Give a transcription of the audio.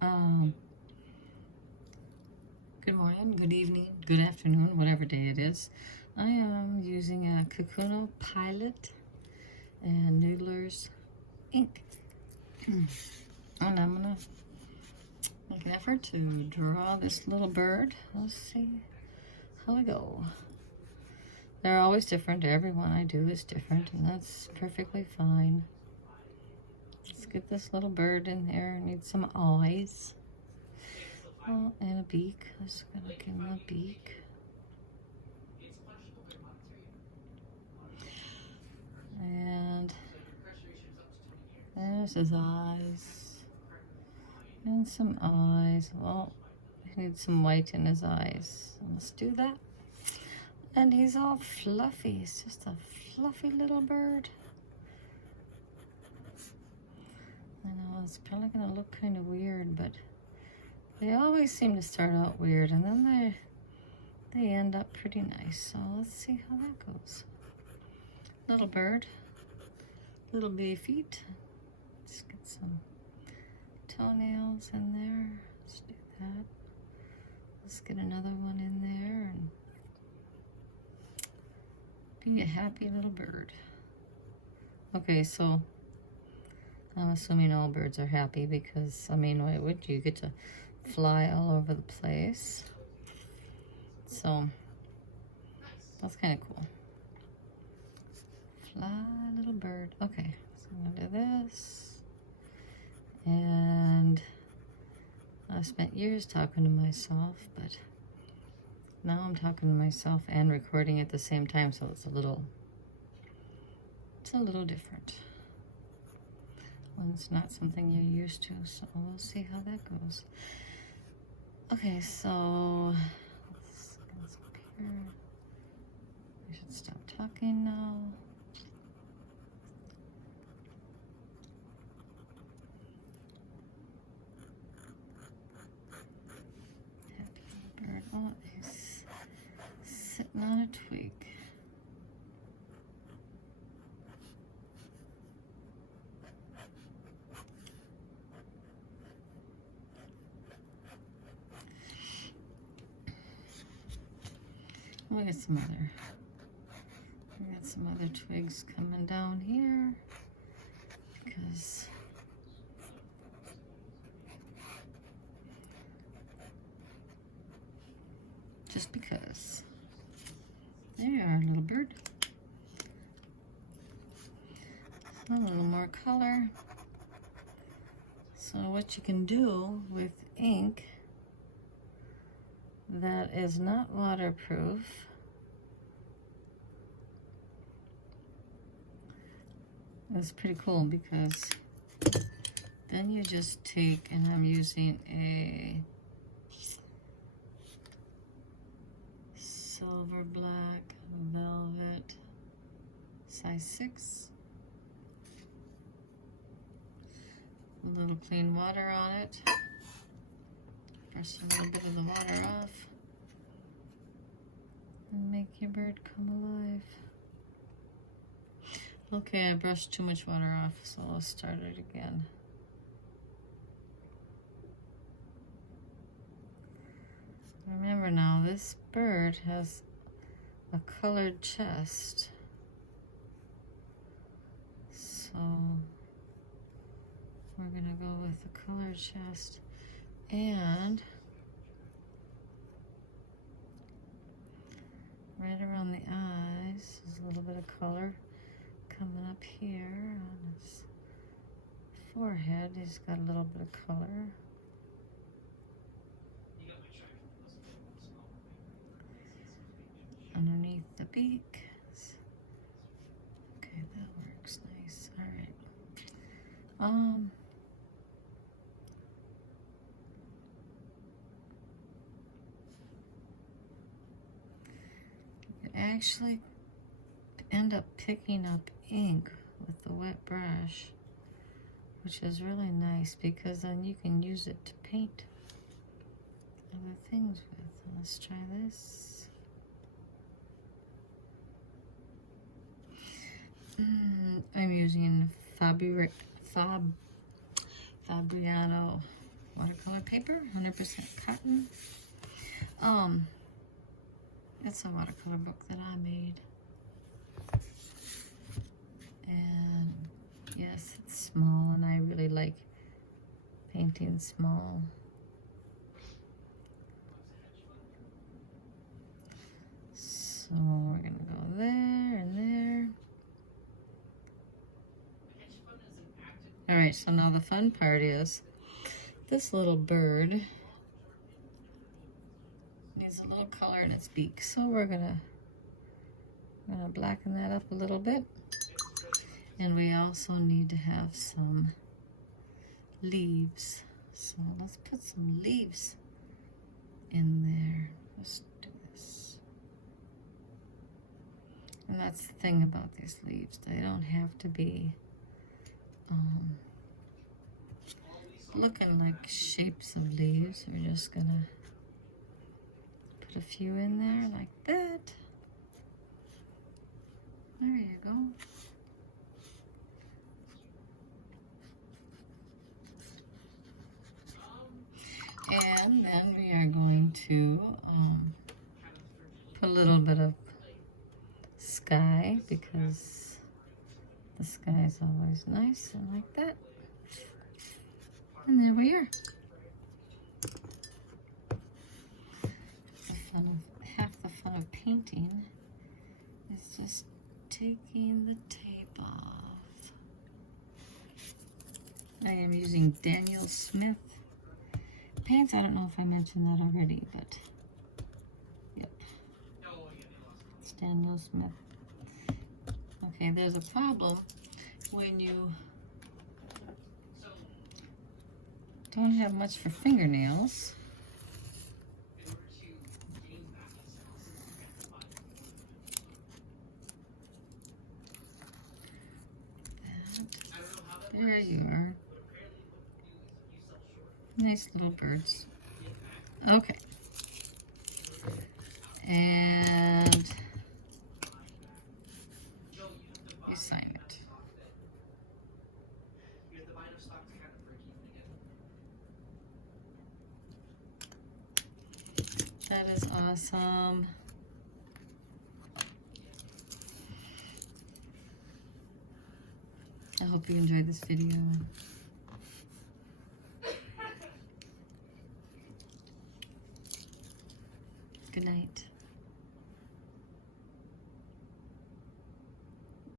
Um, Good morning, good evening, good afternoon, whatever day it is. I am using a Kakuno Pilot and Noodler's ink. And I'm gonna make an effort to draw this little bird. Let's see how we go. They're always different. Every one I do is different, and that's perfectly fine. Let's get this little bird in there. Need some eyes. Oh, and a beak. I'm just gonna give him a beak. And there's his eyes. And some eyes. Well, he needs some white in his eyes. Let's do that. And he's all fluffy. He's just a fluffy little bird. I know it's probably gonna look kind of weird, but they always seem to start out weird, and then they end up pretty nice. So let's see how that goes. Little bird, little bitty feet. Let's get some toenails in there. Let's do that. Let's get another one in there and be a happy little bird. Okay, so I'm assuming all birds are happy because, I mean, why would you get to fly all over the place? So that's kind of cool. Fly, little bird. Okay, so I'm gonna do this. And I spent years talking to myself, but now I'm talking to myself and recording at the same time, so it's a little different when it's not something you're used to. So we'll see how that goes. Okay, so let's go here. I should stop talking now. Happy bird. Oh, he's sitting on a twig. We got some other twigs coming down here because just because. There you are, little bird. A little more color. So what you can do with ink that is not waterproof is pretty cool, because then you just take, and I'm using a silver black velvet size 6. A little clean water on it. Brush a little bit of the water off and make your bird come alive. Okay, I brushed too much water off, so I'll start it again. Remember now, this bird has a colored chest. So we're gonna go with the colored chest, and right around the eyes, there's a little bit of color coming up here on his forehead. He's got a little bit of color. Underneath the beak. Okay, that works nice. All right. You actually end up picking up ink with the wet brush, which is really nice because then you can use it to paint other things with. Let's try this. I'm using Fabriano watercolor paper, 100% cotton. It's a watercolor book that I made. And yes, it's small, and I really like painting small. So we're gonna go there and there. All right, so now the fun part is this little bird needs a little color in its beak. So we're gonna blacken that up a little bit. And we also need to have some leaves. So let's put some leaves in there. Let's do this. And that's the thing about these leaves. They don't have to be looking like shapes of leaves. We're just gonna put a few in there like that. There you go. And then we are going to put a little bit of sky, because the sky is always nice, and like that. And there we are. Half the fun of painting is just taking the tape off. I am using Daniel Smith paints. I don't know if I mentioned that already, but yep. It's Daniel Smith. Okay, there's a problem when you don't have much for fingernails. There you are. Nice little birds. Okay. And you sign it. That is awesome. I hope you enjoyed this video. Good night.